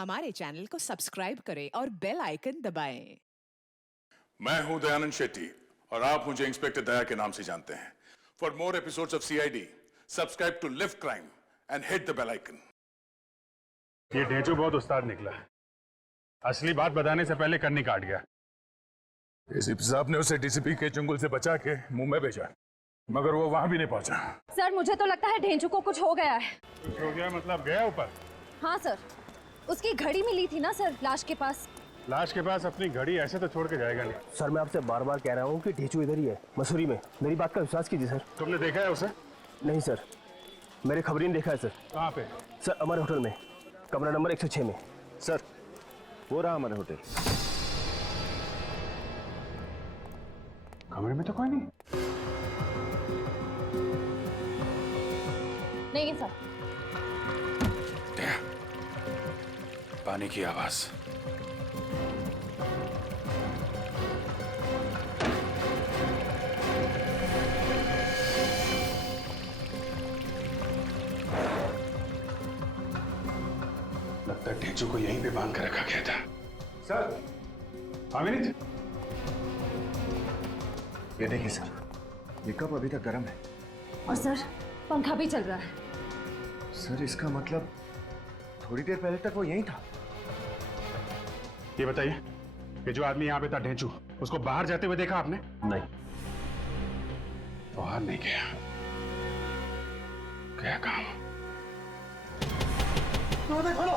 हमारे चैनल को सब्सक्राइब करें और बेल आइकन दबाएं। मैं हूं दयानंद शेट्टी और आप मुझे इंस्पेक्टर दया के नाम से जानते हैं। For more episodes of CID subscribe to lift crime and hit the bell icon. ये ढेंचू बहुत उस्ताद निकला। असली बात बताने से पहले कन्नी काट गया। एसीपी साहब ने उसे डीसीपी के चुंगल से बचा के मुंह में भेजा, मगर वो वहां भी नहीं पहुंचा। सर मुझे तो लगता है ढेंचू को कुछ हो गया है। कुछ हो गया मतलब गया ऊपर? हाँ सर, उसकी घड़ी मिली थी ना सर लाश के पास। लाश के पास अपनी घड़ी ऐसे तो छोड़ के जाएगा नहीं। सर मैं आपसे बार बार कह रहा हूँ कि ढेंचू इधर ही है, मसूरी में। मेरी बात का विश्वास कीजिए सर। तुमने देखा है उसे? नहीं सर, मेरे खबरी ने देखा है सर। कहाँ पे? सर हमारे होटल में, कमरा नंबर 106 में। सर वो रहा हमारा होटल। कमरे में तो कोई नहीं। नहीं सर। पानी की आवाज। लगता है ढेंचू को यहीं पे बांध कर रखा गया था। सर, अमित, ये देखिए सर, ये कप अभी तक गर्म है। और सर पंखा भी चल रहा है। सर इसका मतलब थोड़ी देर पहले तक वो यहीं था। ये बताइए कि जो आदमी यहाँ पे था ढेंचू, उसको बाहर जाते हुए देखा आपने? नहीं। बाहर नहीं गया, क्या काम? दरवाजा खोलो,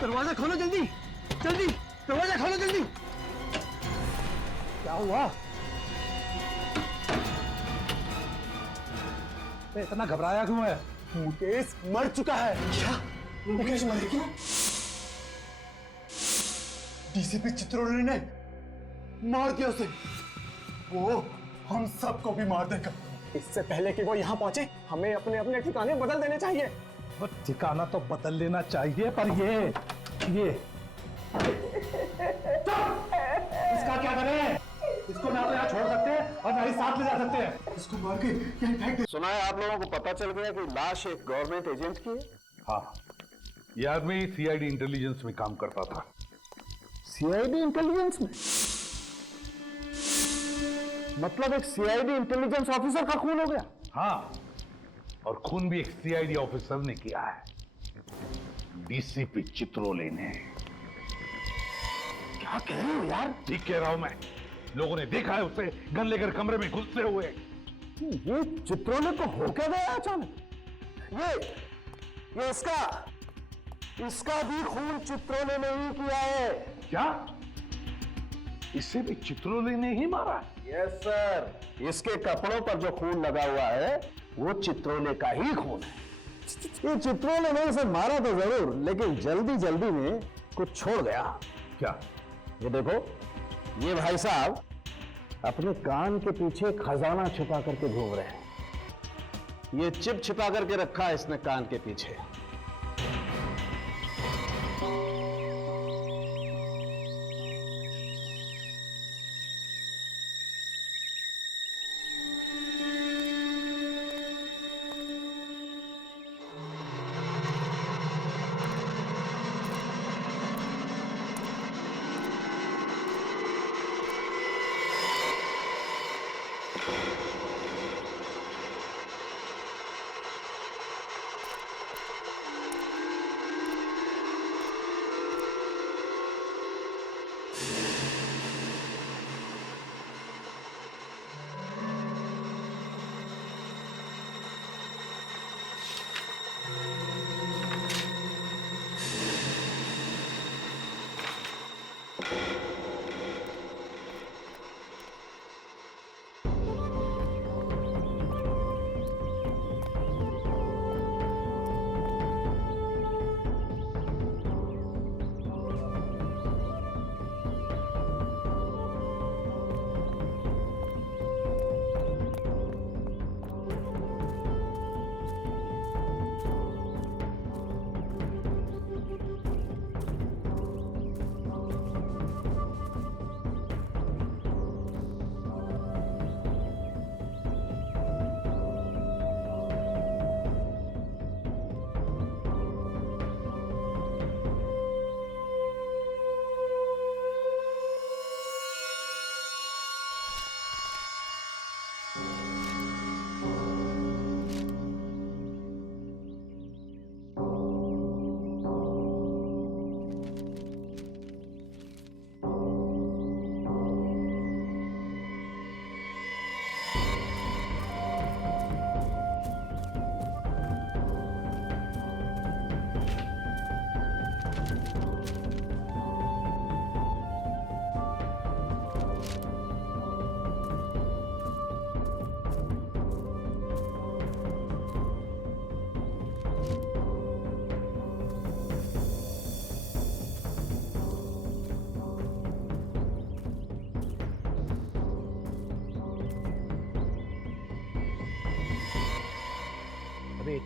दरवाजा खोलो जल्दी जल्दी, दरवाजा खोलो जल्दी। क्या हुआ? इतना घबराया क्यों है? मुकेश मर चुका है। क्या? मुकेश मर गया? डीसीपी चित्रोले ने मार दिया उसे। वो हम सबको भी मार देगा। इससे पहले कि वो यहाँ पहुंचे, हमें अपने अपने ठिकाने बदल देने चाहिए। ठिकाना तो बदल लेना चाहिए, पर ये इसका क्या करें? इसको ना तो यहाँ छोड़ सकते हैं और ना ही साथ ले जा सकते हैं। इसको मार के यहीं फेंक दे। सुना है आप लोगों को पता चल गया कि लाश एक गवर्नमेंट एजेंट की है? हाँ, ये आदमी सीआईडी इंटेलिजेंस में काम करता था। सीआईडी इंटेलिजेंस में? मतलब एक सीआईडी इंटेलिजेंस ऑफिसर का खून हो गया? हाँ, और खून भी एक सीआईडी ऑफिसर ने किया है, डीसीपी चित्रोले ने। क्या कह रहे हो यार? ठीक कह रहा हूं मैं। लोगों ने देखा है उसे गन लेकर कमरे में घुसते हुए। ये चित्रोले को हो क्या गया अचानक? ये इसका भी खून चित्रोले ने ही किया है। क्या? इसे भी चित्रोले ने ही मारा? यस सर, इसके कपड़ों पर जो खून लगा हुआ है वो चित्रोले का ही खून है। ये चित्रोले ने इसे मारा तो जरूर, लेकिन जल्दी में कुछ छोड़ गया। क्या? ये देखो, ये भाई साहब अपने कान के पीछे खजाना छिपा करके घूम रहे हैं। ये चिप छिपा करके रखा है इसने कान के पीछे।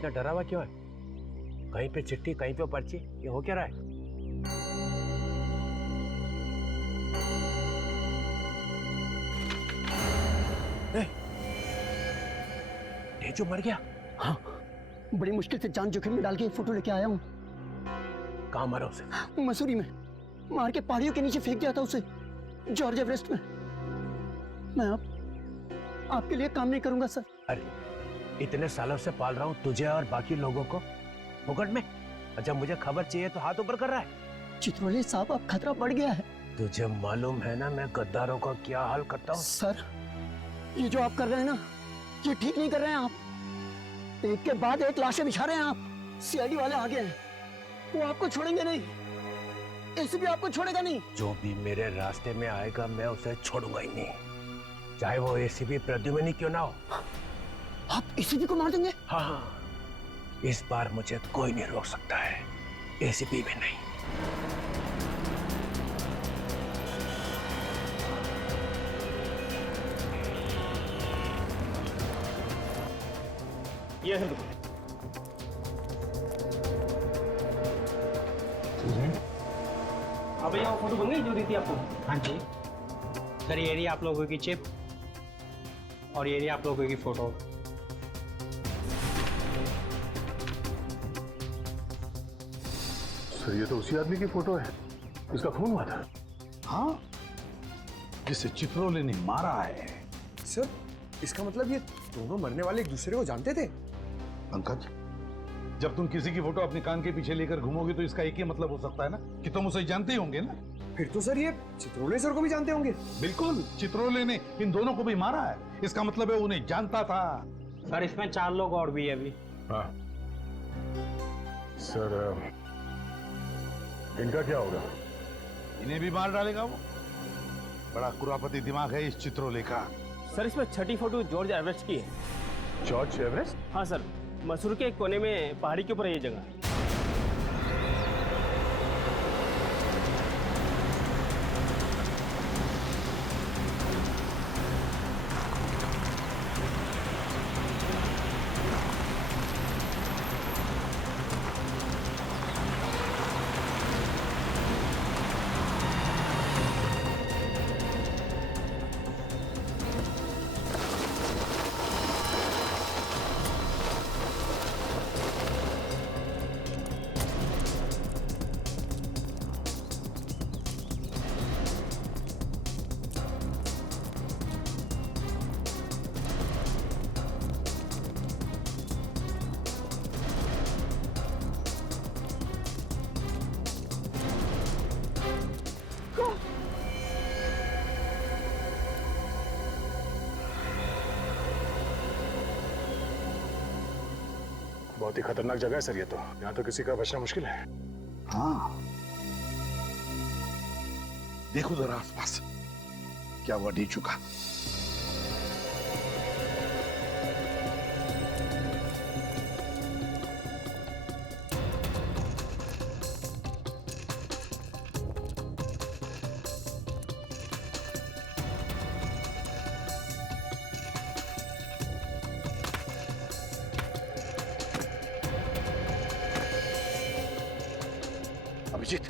इतना डरा हुआ क्यों है? कहीं पे चिट्ठी, कहीं पे पर्ची, ये हो क्या रहा है? तेजू मर गया? हाँ, बड़ी मुश्किल से जान जोखिम में डाल के फोटो लेके आया हूँ। कहाँ मारा उसे? मसूरी में मार के पहाड़ियों के नीचे फेंक दिया था उसे, जॉर्ज एवरेस्ट में। मैं अब आपके लिए काम नहीं करूंगा सर। अरे इतने सालों से पाल रहा हूँ तुझे और बाकी लोगों को फुकट में, और जब मुझे खबर चाहिए तो हाथ ऊपर कर रहा है। चित्रोले साहब, अब खतरा बढ़ गया है। तुझे मालूम है ना मैं गद्दारों का क्या हाल करता हूँ? सर, ये जो आप कर रहे हैं ना, ये ठीक नहीं कर रहे हैं आप। एक के बाद एक लाशें बिछा रहे हैं आप। सीआईडी वाले आ गए हैं, वो आपको छोड़ेंगे नहीं, एसीपी आपको छोड़ेगा नहीं। जो भी मेरे रास्ते में आएगा मैं उसे छोड़ूंगा ही नहीं, चाहे वो एसीपी प्रद्युम्न क्यों ना हो। आप एसीपी को मार देंगे? हाँ, इस बार मुझे कोई नहीं रोक सकता है, एसीपी भी नहीं। ये है अब ये फोटो बन गई जो दी थी आपको? हाँ जी सर, ये रही आप लोगों की चिप और ये रही आप लोगों की फोटो। सर ये तो उसी आदमी की फोटो है, इसका खून हुआ था। हाँ, जिसे चित्रोले ने मारा है। सर, इसका मतलब ये दोनों मरने वाले एक दूसरे को जानते थे? पंकज, जब तुम किसी की फोटो अपने कान के पीछे लेकर घूमोगे तो इसका एक ही मतलब हो सकता है ना कि तुम उसे जानते ही होंगे ना। फिर तो सर ये चित्रोले सर को भी जानते होंगे। बिल्कुल, चित्रोले ने इन दोनों को भी मारा है, इसका मतलब है उन्हें जानता था। सर इसमें 4 लोग और भी है अभी। हाँ सर, इनका क्या होगा? इन्हें भी मार डालेगा वो। बड़ा कुरापति दिमाग है इस चित्रोले का। सर इसमें 6ठी फोटो जॉर्ज एवरेस्ट की है। George Everest? हाँ सर, मसूर के एक कोने में पहाड़ी के ऊपर है ये जगह। बहुत ही खतरनाक जगह है सर ये तो, यहाँ तो किसी का बचना मुश्किल है। हाँ, देखो जरा आसपास क्या हुआ ढीचू का। अभिजीत,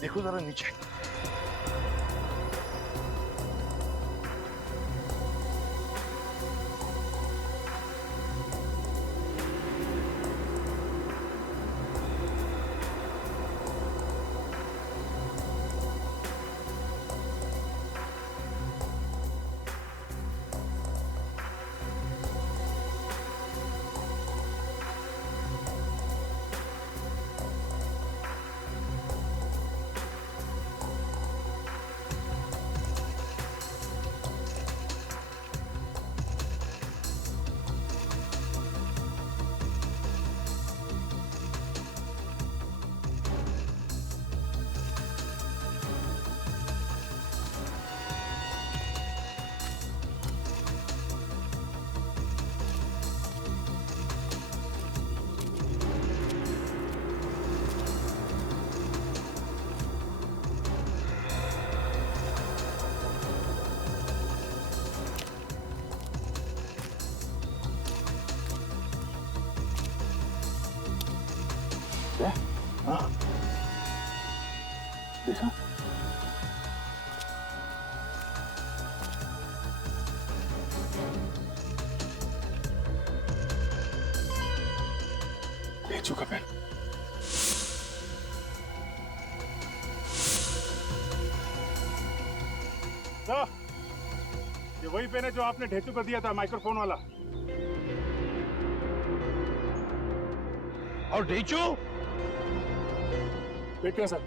देखो जरा नीचे। हाँ देखा? ढेचू का पेन। ये वही पेन है जो आपने ढेचू को दिया था, माइक्रोफोन वाला। और ढेचू देखिए सर।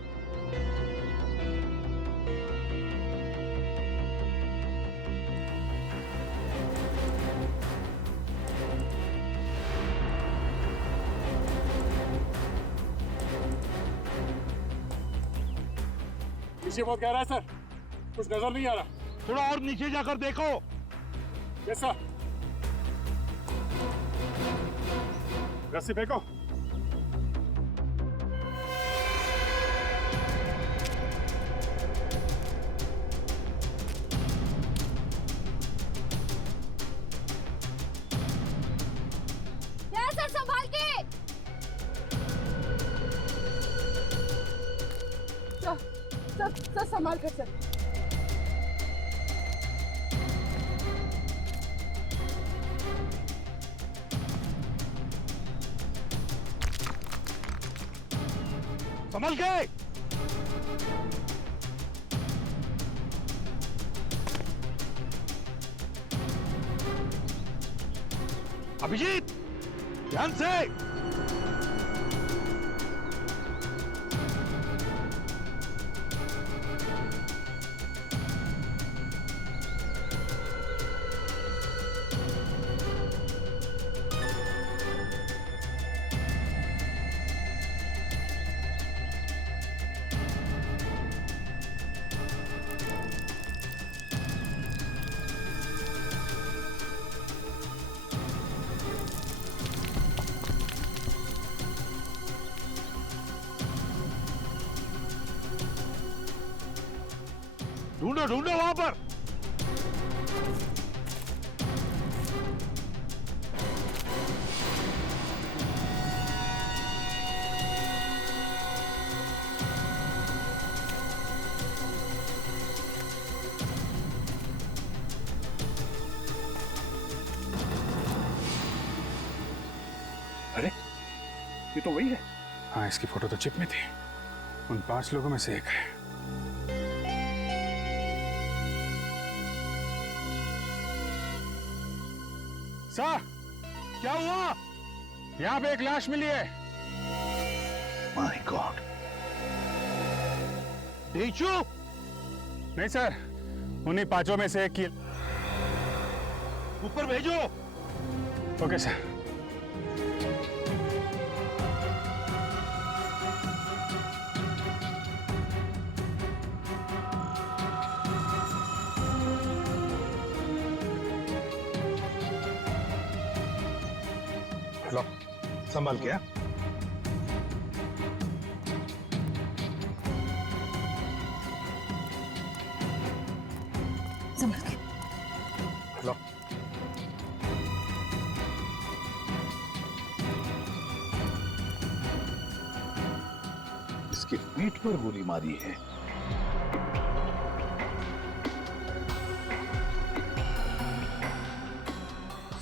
पीछे बहुत गहरा है सर, कुछ नजर नहीं आ रहा। थोड़ा और नीचे जाकर देखो। Yes sir. रस्सी फेंको। सर संभाल के। सर संभाल कर सर। संभल के। अभिजीत ध्यान से। ढूंढो ढूंढो वहां पर। अरे ये तो वही है। हाँ, इसकी फोटो तो चिप में थी। उन 5 लोगों में से एक है। सर क्या हुआ? यहाँ पे एक लाश मिली है। My god. ढेचू? नहीं सर, उन्हीं 5 में से एक की। ऊपर भेजो। Okay sir. लो संभाल के। संभाल के। लो। इसके पीठ पर गोली मारी है।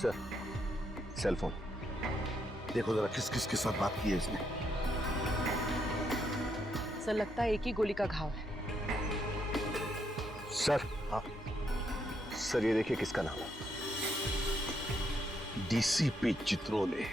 सर सेल फोन देखो जरा, किस किस के साथ बात की है इसने। सर लगता है एक ही गोली का घाव है। सर। हाँ सर, ये देखिए किसका नाम है। डीसीपी चित्रोले।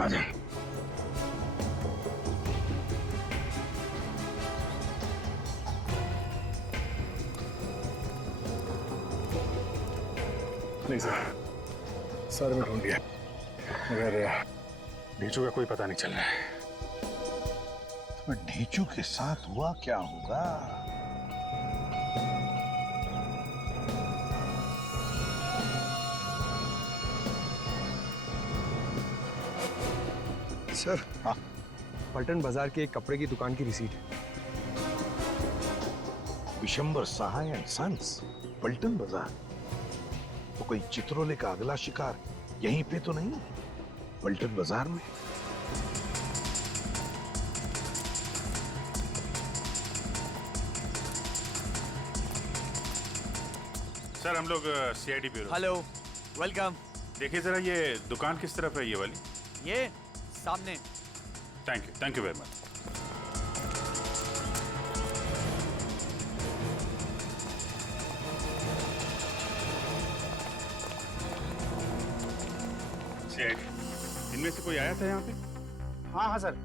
आजा। नहीं सर, सर में ढूंढ लिया मगर ढेचू का कोई पता नहीं चल रहा है। तो ढेचू के साथ हुआ क्या होगा? सर, हाँ, पलटन बाजार के एक कपड़े की दुकान की रिसीट है। विशंबर सहाय एंड सन्स, पलटन बाजार। तो कोई चित्रोले का अगला शिकार यहीं पे तो नहीं, पलटन बाजार में? सर हम लोग सीआईडी ब्यूरो। Hello, welcome. देखिए जरा ये दुकान किस तरफ है, ये वाली? ये सामने। Thank you very much. CID, इनमें से कोई आया था यहाँ पे? हाँ सर,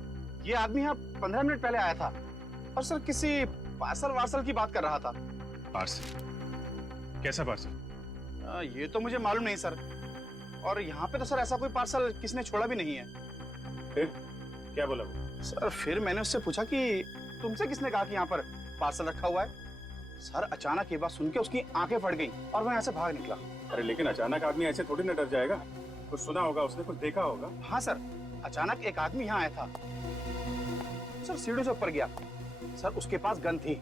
ये आदमी यहाँ 15 मिनट पहले आया था और सर किसी पार्सल वार्सल की बात कर रहा था। पार्सल? कैसा पार्सल? ये तो मुझे मालूम नहीं सर, और यहाँ पे तो सर ऐसा कोई पार्सल किसने छोड़ा भी नहीं है। फिर क्या बोला वो? सर फिर मैंने उससे पूछा कि तुमसे किसने कहा कि यहाँ पर पार्सल रखा हुआ है। सर अचानक ये बात सुन के उसकी आंखें फट गई और वह यहाँ से भाग निकला। अरे लेकिन अचानक आदमी ऐसे थोड़ी ना डर जाएगा, कुछ सुना होगा उसने, कुछ देखा होगा। हाँ सर, अचानक एक आदमी यहाँ आया था सर, सीढ़ी से ऊपर गया सर, उसके पास गन थी।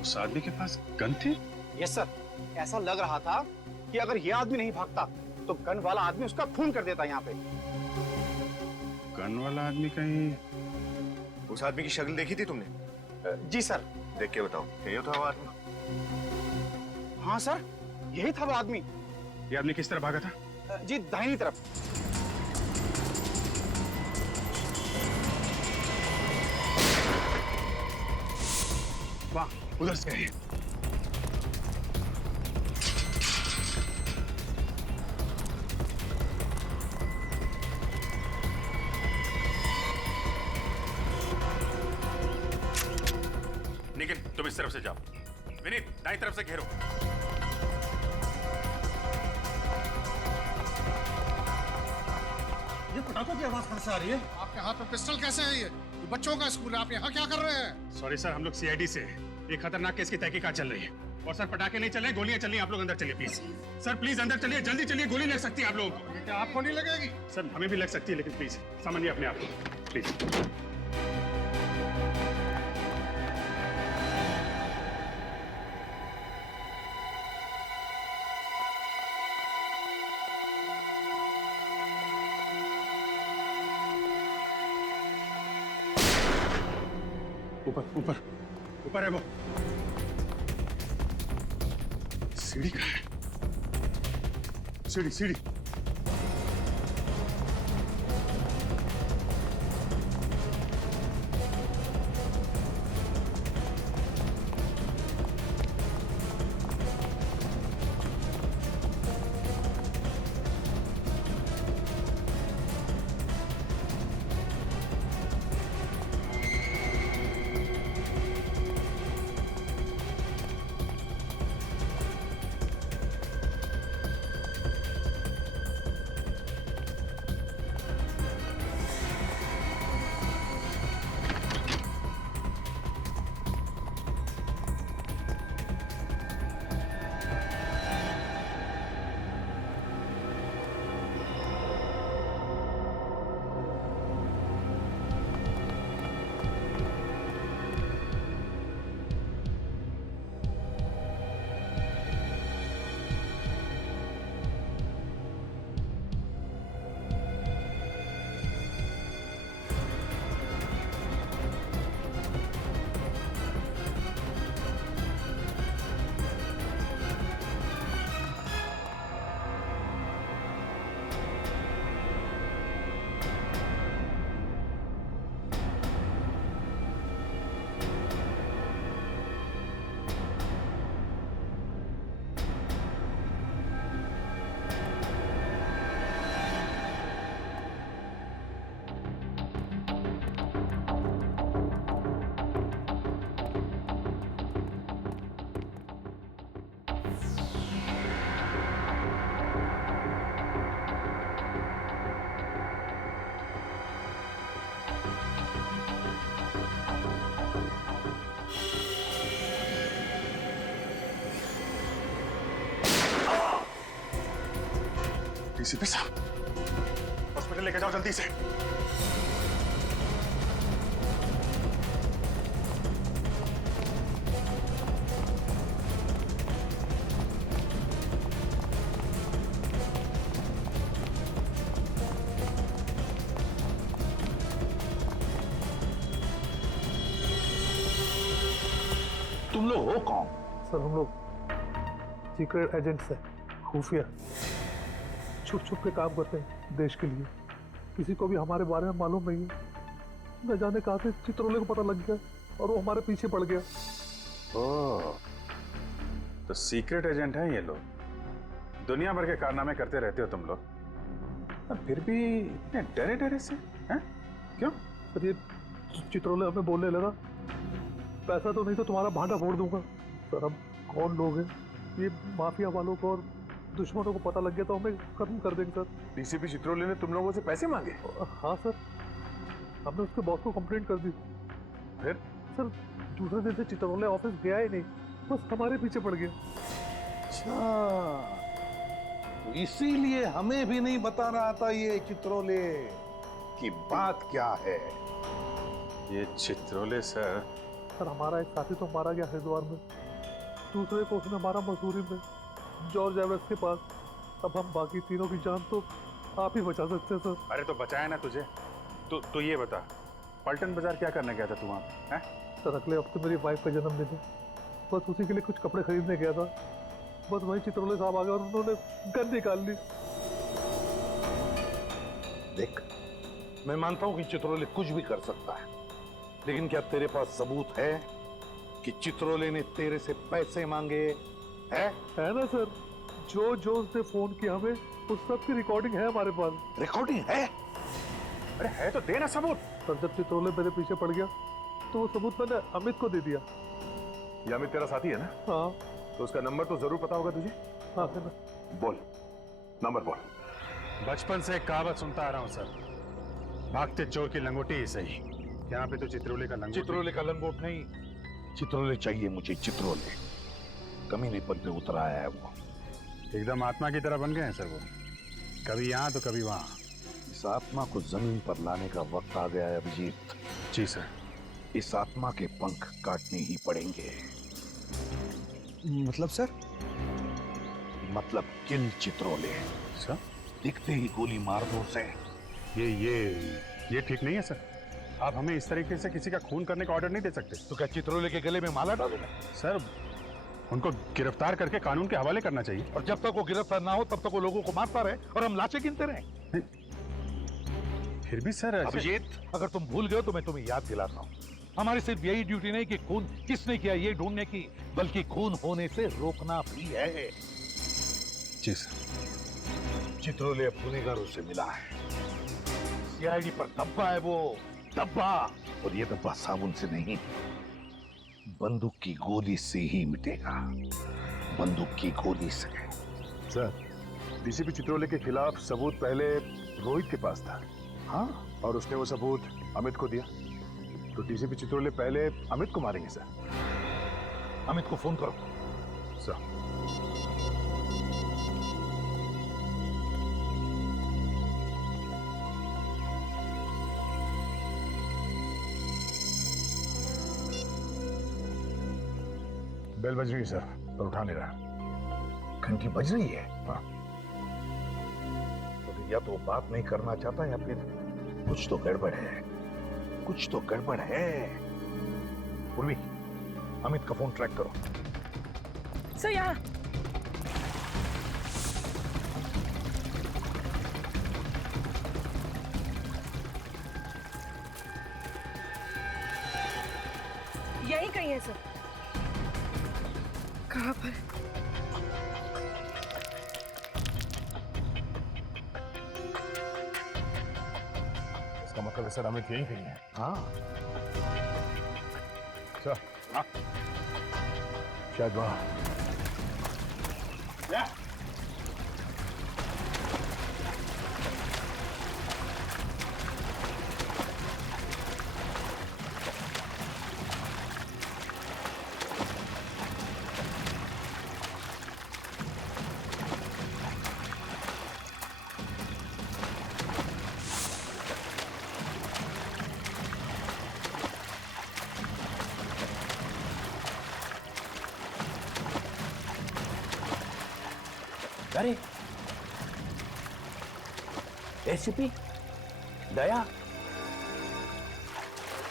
उस आदमी के पास गन थी? यस सर, ऐसा लग रहा था कि अगर ये आदमी नहीं भागता तो गन वाला आदमी उसका खून कर देता यहाँ पे। गन वाला आदमी कहीं? उस आदमी की शक्ल देखी थी तुमने? जी सर। देख के बताओ, यही था वो आदमी? हाँ सर, यही था वो आदमी। ये आदमी किस तरह भागा था? जी दाहिनी तरफ। वाह, उधर से है। निखिल, तुम इस तरफ से जाओ। विनीत, दाईं तरफ से घेरो। ये पटाखों की आवाज कहां से आ रही है? आपके हाथ में पिस्टल कैसे है? ये बच्चों का स्कूल है, आप यहाँ क्या कर रहे हैं? सॉरी सर, हम लोग सीआईडी से हैं। एक खतरनाक केस की तहकीकात चल रही है। और सर पटाखे नहीं चल रहे, गोलियां चल रही हैं। आप लोग अंदर चलिए प्लीज। सर प्लीज अंदर चलिए, जल्दी चलिए, गोली लग सकती है आप लोगों को। क्या आपको नहीं लगेगी? सर हमें भी लग सकती है, लेकिन प्लीज समझिए अपने आप को, प्लीज। ऊपर ऊपर है वो। सीढ़ी कहाँ है? सीढ़ी। डीसीपी साहब, हॉस्पिटल लेके जाओ जल्दी से। तुम लोग हो कौन? सर हम लोग सीक्रेट एजेंट्स हैं, खुफिया, छुप छुप के काम करते हैं देश के लिए। किसी को भी हमारे बारे में मालूम नहीं है। न जाने कहाँ से चित्रोले को पता लग गया और वो हमारे पीछे पड़ गया। ओह, तो सीक्रेट एजेंट हैं ये लोग। दुनिया भर के कारनामे करते रहते हो तुम लोग, और फिर भी इतने डरे डरे से हैं? क्यों? सर ये चित्रोले हमें बोलने लगा, पैसा तो नहीं तो तुम्हारा भांडा फोड़ दूंगा। सर हम कौन लोग हैं? ये माफिया वालों को और दुश्मनों को पता लग गया तो हमें खत्म कर देंगे सर। डीसीपी चित्रोले ने तुम लोगों से पैसे मांगे? हाँ सर, हमने उसके बॉस को कंप्लेंट कर दी। फिर? सर दूसरे दिन से चित्रोले ऑफिस गया ही नहीं, बस हमारे पीछे पड़ गया। अच्छा, तो इसीलिए हमें भी नहीं बता रहा था ये चित्रोले की बात क्या है। ये चित्रोले सर हमारा एक साथी तो मारा गया हरिद्वार में, दूसरे को उसने मारा मसूरी में, जॉर्ज एवरेस्ट के पास। अब हम बाकी तीनों की जान तो आप ही बचा सकते हैं सर। अरे तो बचाया ना तुझे। तो ये बता, पलटन बाजार क्या करने गया था तू वहाँ हैं? सर अगले हफ्ते मेरी वाइफ का जन्मदिन है, बस उसी के लिए कुछ कपड़े खरीदने गया था। बस वही चित्रोले साहब आ गए और उन्होंने गन निकाल ली। देख, मैं मानता हूं कि चित्रोले कुछ भी कर सकता है, लेकिन क्या तेरे पास सबूत है कि चित्रोले ने तेरे से पैसे मांगे? है ना सर, जो उसने फोन किया हमें, उस सब की रिकॉर्डिंग है हमारे पास। रिकॉर्डिंग है? अरे है तो देना सबूत। सर जब चित्रोले मेरे पीछे पड़ गया तो वो सबूत मैंने अमित को दे दिया। ये अमित तेरा साथी है ना? हाँ। तो उसका नंबर तो जरूर पता होगा तुझे? हाँ सर। बोल, नंबर बोल। बचपन से कहावत सुनता आ रहा हूँ सर, भागते चोर की लंगोटी ही सही। यहाँ पे तो चित्रोले का लंगोट। चित्रोले का लंगोट नहीं, चित्रोले चाहिए मुझे। चित्रोले कमीनेपन पे उतर आया है वो। एकदम आत्मा की तरह बन गए हैं सर वो, कभी यहाँ तो कभी वहाँ। इस आत्मा को जमीन पर लाने का वक्त आ गया है अभिजीत। जी सर। इस आत्मा के पंख काटने ही पड़ेंगे। मतलब सर? मतलब किल चित्रोले। सर दिखते ही गोली मार दो उसे। ये ठीक नहीं है सर। आप हमें इस तरीके से किसी का खून करने का ऑर्डर नहीं दे सकते। तो क्या चित्रोले के गले में माला डालूंगा? सर उनको गिरफ्तार करके कानून के हवाले करना चाहिए। और जब तक वो गिरफ्तार ना हो तब तक वो लोगों को मारता रहे और हम लाशें गिनते रहे। फिर भी सर अभिजीत, अगर तुम भूल गए तो मैं तुम्हें याद दिलाता हूँ, हमारी सिर्फ यही ड्यूटी नहीं कि खून किसने किया ये ढूंढने की, बल्कि खून होने से रोकना भी है। जी सर। चित्रोले अब गुनहगारों से मिला है, सीआईडी पर धब्बा है वो, धब्बा। और ये धब्बा साबुन से नहीं, बंदूक की गोली से ही मिटेगा। बंदूक की गोली से। सर डीसीपी चित्रोले के खिलाफ सबूत पहले रोहित के पास था। हाँ, और उसने वो सबूत अमित को दिया, तो डीसीपी चित्रोले पहले अमित को मारेंगे सर। अमित को फोन करो। सर बेल बज रही है सर, पर उठा नहीं रहा। घंटी बज रही है? हाँ। तो या तो बात नहीं करना चाहता या फिर कुछ तो गड़बड़ है, कुछ तो गड़बड़ है। उर्वी, अमित का फोन ट्रैक करो। सर यहाँ। यही कहीं है सर। कहाँ पर? इसका मतलब सर अमित यही कहीं है। हाँ सर। हाँ शायद वहाँ। अरे एसीपी दया,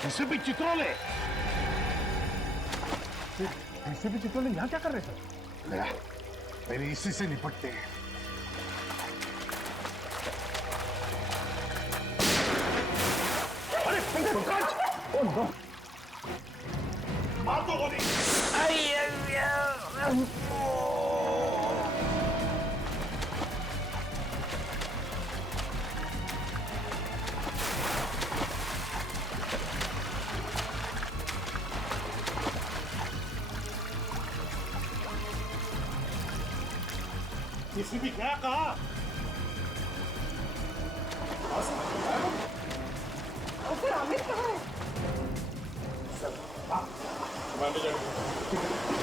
एसीपी चित्रोले, एसीपी चित्रोले यहाँ क्या कर रहे सर? दया, पहले इसी से निपटते हैं। अरे पंकज! Oh no! मार दो गोली! किसी भी क्या कहा? फिर अमित कहाँ है?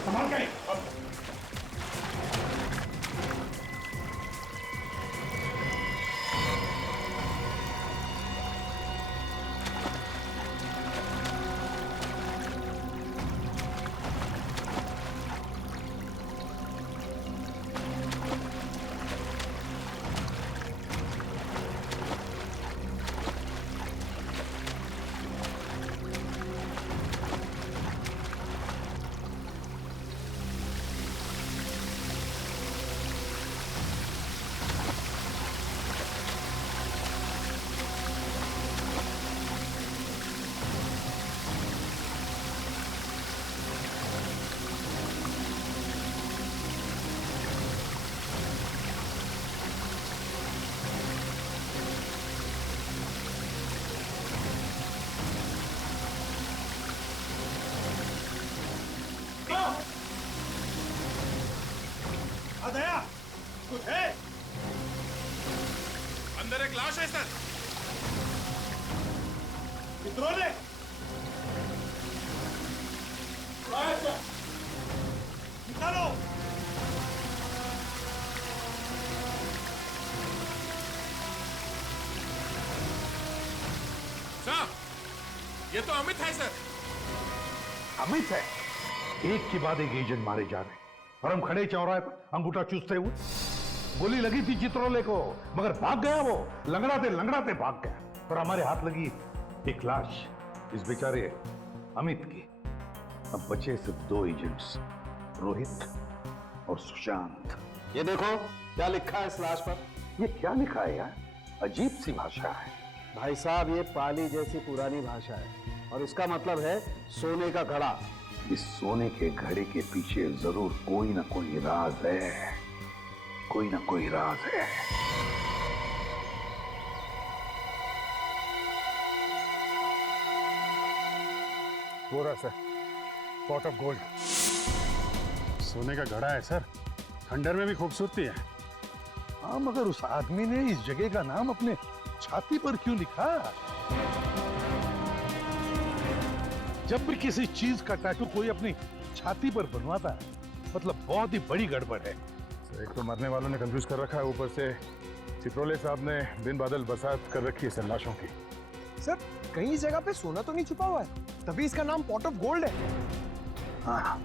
संभाल के! दया, कुछ है? अंदर एक लाश है सर। चित्रोले! निकालो! साहब, ये तो अमित है सर। अमित है? एक के बाद एक एजेंट मारे जा रहे हैं और हम खड़े चौराहे पर अंगूठा चूसते हुए। गोली लगी थी चित्रोले को, मगर भाग गया वो, लंगड़ाते भाग गया और हमारे हाथ लगी एक लाश, इस बेचारे अमित की। अब बचे सिर्फ 2 एजेंट्स, रोहित और सुशांत। ये देखो क्या लिखा है इस लाश पर। ये क्या लिखा है यार? अजीब सी भाषा है। भाई साहब, ये पाली जैसी पुरानी भाषा है और इसका मतलब है सोने का घड़ा। इस सोने के घड़े के पीछे जरूर कोई ना कोई राज है, कोई ना कोई राज है। पूरा सर, पॉट ऑफ गोल्ड, सोने का घड़ा है सर। खंडर में भी खूबसूरती है। हाँ, मगर उस आदमी ने इस जगह का नाम अपने छाती पर क्यों लिखा? जब भी किसी चीज का टैटू कोई अपनी छाती पर बनवाता है, मतलब बहुत ही बड़ी गड़बड़ है। एक तो मरने वालों ने कंफ्यूज कर रखा है, ऊपर से चित्रोले साहब ने बिन बादल बरसात कर रखी है सर लाशों की। सर, कहीं जगह पे सोना तो नहीं छुपा हुआ है, तभी इसका नाम पॉट ऑफ गोल्ड है। हाँ,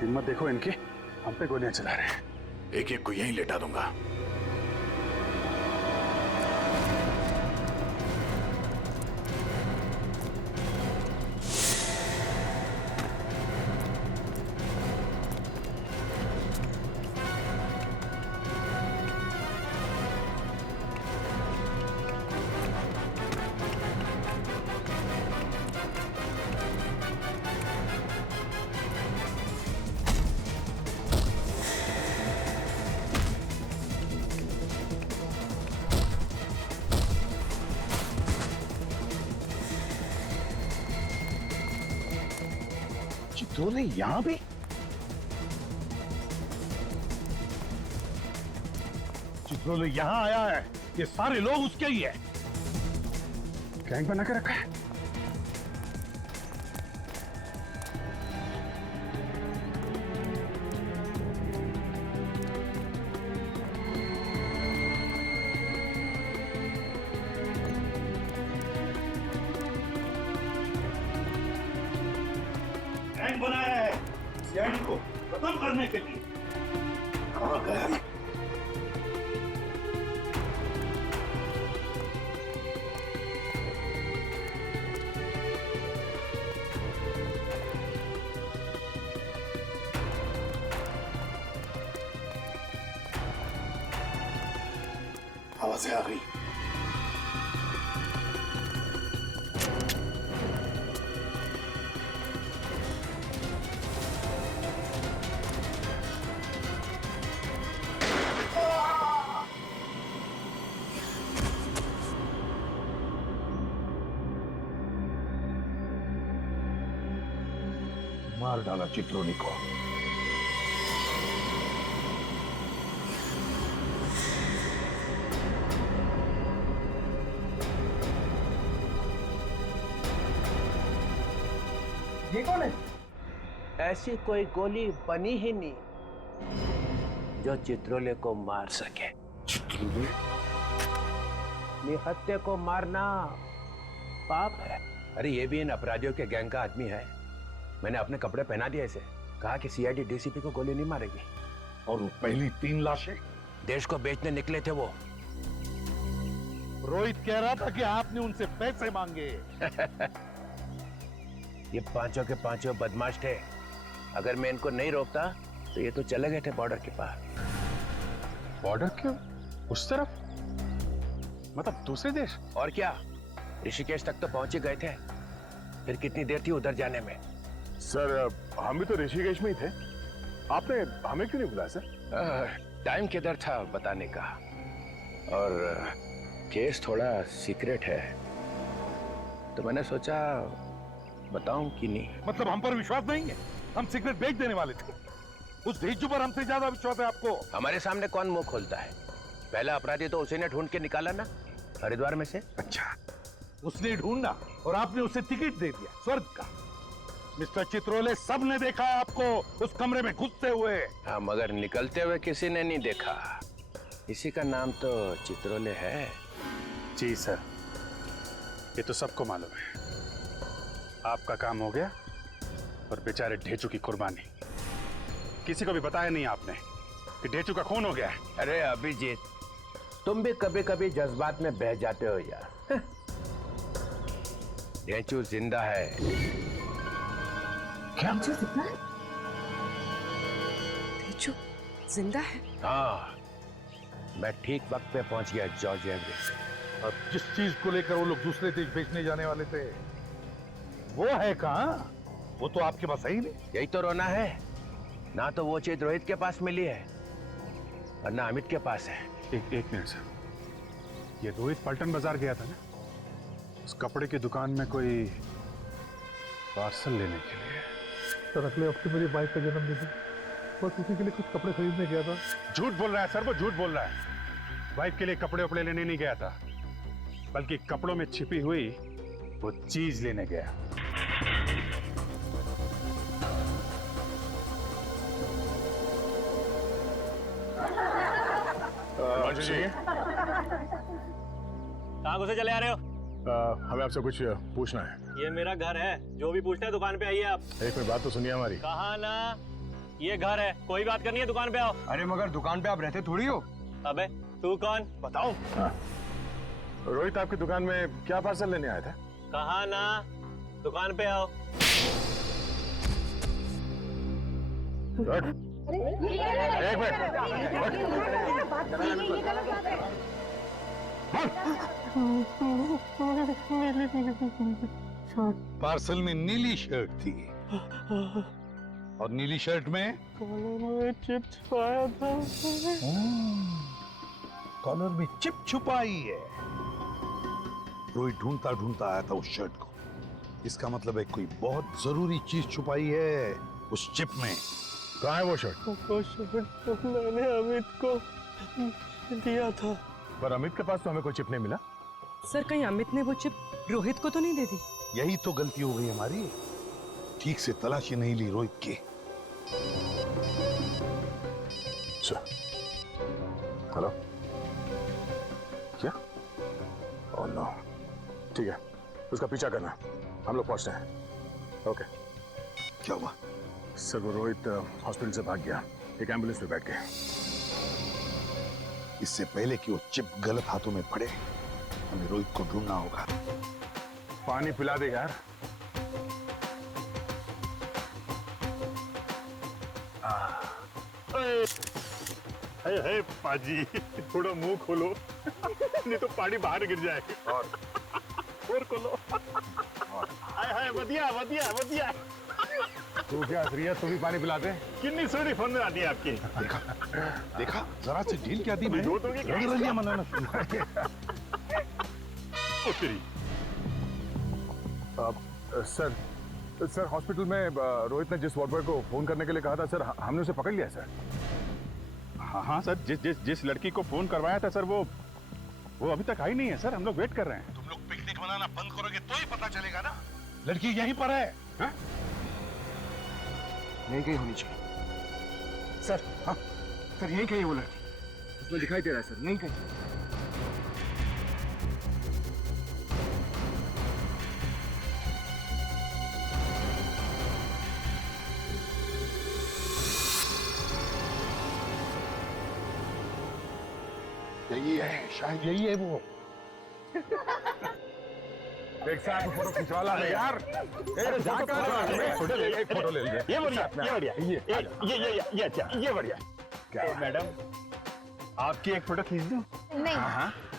हिम्मत देखो इनकी, हम पे गोलियां चला रहे हैं। एक एक को यहीं लेटा दूंगा। चित्रोले यहां भी? चित्रोले यहां आया है, ये सारे लोग उसके ही है। गैंग बना के रखा है। सीआईडी को खत्म करने के लिए। कहाँ गया ये? आवाजें आ गई। मार डाला चित्रोनी को। ये कौन है? ऐसी कोई गोली बनी ही नहीं जो चित्रोले को मार सके। निहत्थे को मारना पाप है। अरे ये भी इन अपराधियों के गैंग का आदमी है। मैंने अपने कपड़े पहना दिए इसे, कहा कि सीआईडी डीसीपी को गोली नहीं मारेगी। और वो पहली 3 लाशें देश को बेचने निकले थे वो। रोहित कह रहा था कि आपने उनसे पैसे मांगे। ये पांचों के पांचों बदमाश थे। अगर मैं इनको नहीं रोकता तो ये तो चले गए थे बॉर्डर के पार। बॉर्डर क्यों? उस तरफ? मतलब दूसरे देश? और क्या, ऋषिकेश तक तो पहुंच ही गए थे। फिर कितनी देर थी उधर जाने में? सर हम भी तो ऋषिकेश में ही थे। आपने हमें क्यों नहीं बुलाया सर? टाइम किधर था बताने का। और केस थोड़ा सीक्रेट है तो मैंने सोचा बताऊं कि नहीं। मतलब हम पर विश्वास नहीं है? हम सिगरेट बेच देने वाले थे। उस भेजू पर हमसे ज्यादा विश्वास है आपको। हमारे सामने कौन मुंह खोलता है? पहला अपराधी तो उसी ने ढूंढ के निकाला ना, हरिद्वार में से। अच्छा, उसने ढूंढा और आपने उसे टिकट दे दिया स्वर्ग का। मिस्टर चित्रोले, सबने देखा आपको उस कमरे में घुसते हुए। हाँ, मगर निकलते हुए किसी ने नहीं देखा। इसी का नाम तो चित्रोले है। जी सर, ये तो सबको मालूम है। आपका काम हो गया और बेचारे ढेचू की कुर्बानी। किसी को भी बताया नहीं आपने कि ढेचू का खून हो गया है। अरे अभिजीत, तुम भी कभी कभी जज्बात में बह जाते हो यार। ढेचू जिंदा है। क्या? ढेचू जिंदा है? हाँ, मैं ठीक वक्त पे पहुंच गया जॉर्जिया में। और जिस चीज को लेकर वो लोग दूसरे देश बेचने जाने वाले थे वो है कहाँ? वो तो आपके पास है ही नहीं। यही तो रोना है ना। तो वो चीज रोहित के पास मिली है और ना अमित के पास है। एक मिनट सर, ये रोहित पलटन बाजार गया था ना, उस कपड़े की दुकान में कोई पार्सल लेने के लिए। सर अगले हफ्ते मेरी वाइफ का जन्मदिन है, बस उसी के लिए कुछ कपड़े खरीदने गया था। झूठ बोल रहा है सर, वो झूठ बोल रहा है। वाइफ के लिए कपड़े वपड़े लेने नहीं गया था, बल्कि कपड़ों में छिपी हुई वो चीज लेने गया। जी कहाँ घुसे चले आ रहे हो? हमें आपसे कुछ पूछना है। ये मेरा घर है, जो भी पूछना है दुकान पे आइए आप। एक मिनट बात तो सुनिए हमारी। कहा ना, ये घर है, कोई बात करनी है दुकान पे आओ। अरे मगर दुकान पे आप रहते थोड़ी हो। अबे तू कौन? बताओ। रोहित आपकी दुकान में क्या पार्सल लेने आया था? कहा ना, दुकान पे आओ। एक पार्सल में नीली शर्ट थी और नीली शर्ट में चिप छुपाया था। कॉलर में चिप छुपाई है। रोहित ढूंढता ढूंढता आया था उस शर्ट को। इसका मतलब है कोई बहुत जरूरी चीज छुपाई है उस चिप में। कहाँ है वो शर्ट? वो शर्ट मैंने अमित को दिया था। पर अमित के पास तो हमें कोई चिप नहीं मिला। सर कहीं अमित ने वो चिप रोहित को तो नहीं दे दी? यही तो गलती हो गई हमारी, ठीक से तलाशी नहीं ली रोहित की। हेलो, क्या? Oh no. ठीक है, उसका पीछा करना, हम लोग पहुंचते हैं। ओके। क्या हुआ? सर वो रोहित हॉस्पिटल से भाग गया, एक एम्बुलेंस में बैठ गया। इससे पहले कि वो चिप गलत हाथों में पड़े, हमें रोहित को ढूंढना होगा। पानी पिला दे यार। हे पाजी, थोड़ा मुंह खोलो नहीं तो पानी बाहर गिर जाएगा। और खोलो। हाय वधिया वधिया वधिया। तू क्या श्रीया, तू भी पानी पिला दे। कितनी सोनी फोन में आती है आपकी। देखा जरा से ढील क्या दी मैं। रंगरलियां मनाना शुरू कर दिया। ओ तेरी। सर हॉस्पिटल में रोहित ने जिस वार्ड बॉय को फोन करने के लिए कहा था सर, हमने उसे पकड़ लिया सर। हाँ सर, जिस लड़की को फोन करवाया था सर, वो अभी तक आई नहीं है सर। हम लोग वेट कर रहे हैं। तुम लोग पिकनिक मनाना बंद करोगे तो ही पता चलेगा ना। लड़की यहीं पर है। हाँ? यहीं कहीं होनी चाहिए सर। हाँ सर, यहीं कहीं वो लड़की, उसमें दिखाई दे रहा है सर, यहीं कहीं। यही है, शायद यही है वो। एक साथ फोटो खिंचवा ला यार। फोटो ले लीजिए। ये बढ़िया, ये बढ़िया, ये अच्छा, ये बढ़िया। क्या मैडम, आपकी एक फोटो खींच दूं? नहीं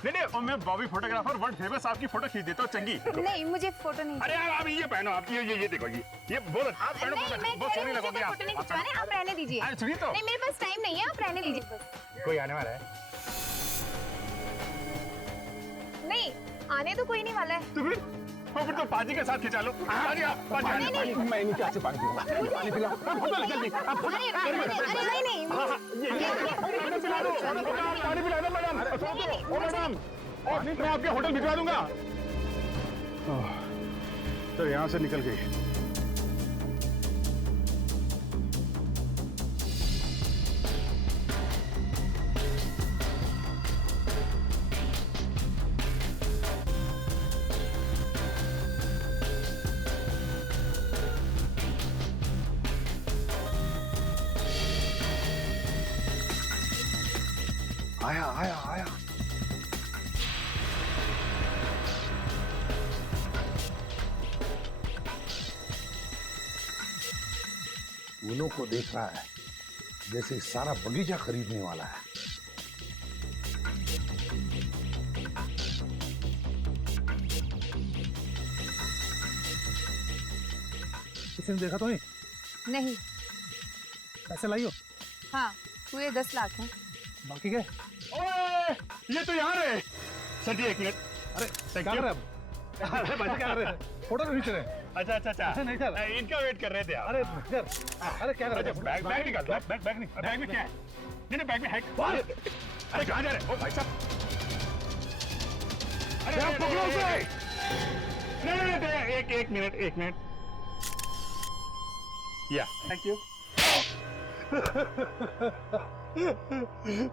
नहीं, और मैं बॉबी फोटोग्राफर वर्ल्ड फेमस आपकी फोटो खींच देता हूँ चंगी। नहीं, मुझे फोटो नहीं। अरे यार आप ये पहनो, आप ये देखो, ये बहुत आप पहनो, बहुत सोनी लगोगी आप। फोटो नहीं खिंचवाने, आप रहने दीजिए। अरे सुनिए तो, नहीं, मेरे पास टाइम नहीं है, आप रहने दीजिए बस। कोई आने वाला है? नहीं, आने तो कोई नहीं वाला है। तो फिर तो पाजी के साथ खिंचा लो। पाजी नहीं, मैं नीचे आके पानी पीऊंगा। पानी पिला। फोटो ले जल्दी। अरे नहीं, पानी पिला दो मैडम। ओ मैडम, मैं आपके होटल भिजवा दूंगा। तो यहाँ से निकल गई। आया आया आया। उन्हों को देख रहा है जैसे सारा बगीचा खरीदने वाला है। किसी ने देखा तो नहीं? नहीं। पैसे लाई हो? हाँ, पूरे 10 लाख हैं। बाकी क्या? ओए, ये तो यहाँ रहे। सर जी 1 मिनट। अरे क्या कर रहे हैं? अरे बच्चे क्या कर रहे हैं? फोटो खींच रहे हैं। अच्छा नहीं सर, इनका वेट कर रहे थे आप। अरे सर, अरे क्या कर रहे हैं? बैग निकाल। बैग में क्या है? नहीं बैग में है। अरे कहाँ जा रहे हैं? ओ भाई साहब, अरे आप पकड़ो उसे। नहीं, एक मिनट। या थैंक यू।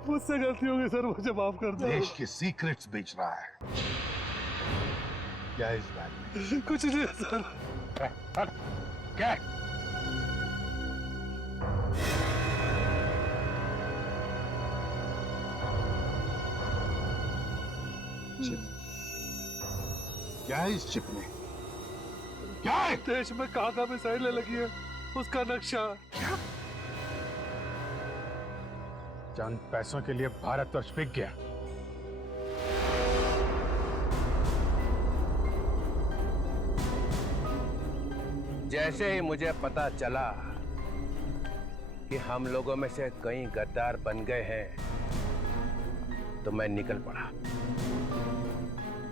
मुझसे गलती हो गई सर, मुझे माफ कर दो। देश के सीक्रेट्स बेच रहा है। क्या है इस बैग में? कुछ नहीं सर। क्या है? चिप। क्या है इस चिप में? क्या है? देश में कहाँ मिसाइलें लगी है, उसका नक्शा। क्या? चंद पैसों के लिए भारत वर्ष बिक गया। जैसे ही मुझे पता चला कि हम लोगों में से कई गद्दार बन गए हैं, तो मैं निकल पड़ा।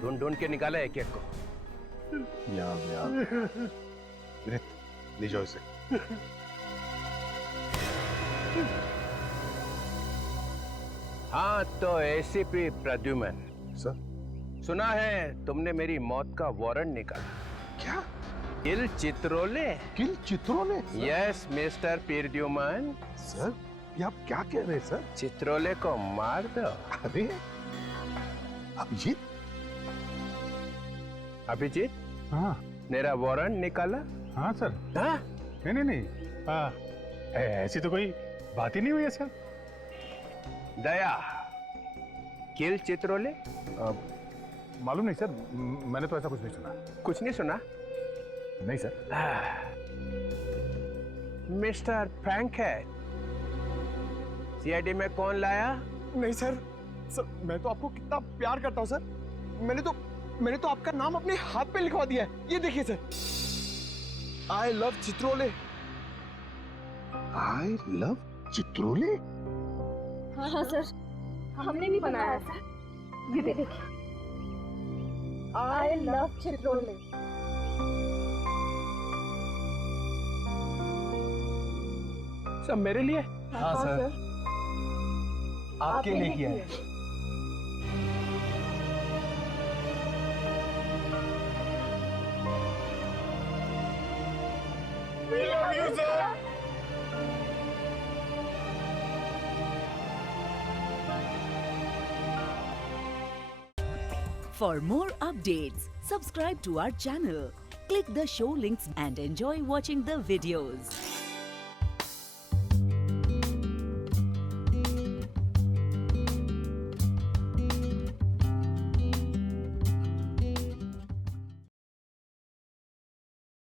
ढूंढ के निकाला एक को। ले जाओ इसे। हाँ तो एसीपी प्रद्युमन सर, सुना है तुमने मेरी मौत का वारंट निकाला। क्या? Kill Chitrole? Kill Chitrole? Yes mister Pradyuman. Sir, ये आप क्या कह रहे हैं सर? चित्रोले को मार दो। अरे अभिजीत? हाँ मेरा वारंट निकाला? हाँ सर। हाँ? नहीं ऐसी तो कोई बात ही नहीं हुई है सर। दया किल चित्रोले? मालूम नहीं सर, मैंने तो ऐसा कुछ नहीं सुना। कुछ नहीं सुना? नहीं सर। मिस्टर फ्रैंकहेड, सीआईडी में कौन लाया? नहीं सर, मैं तो आपको कितना प्यार करता हूँ सर। मैंने तो आपका नाम अपने हाथ पे लिखवा दिया है। ये देखिए sir, I love Chitrole. I love Chitrole? हाँ सर, हमने भी बनाया सर। ये देखिए, आई लव चित्रोले। सब मेरे लिए? हाँ सर, आपके लिए किया है। For more updates, subscribe to our channel, click the show links and enjoy watching the videos.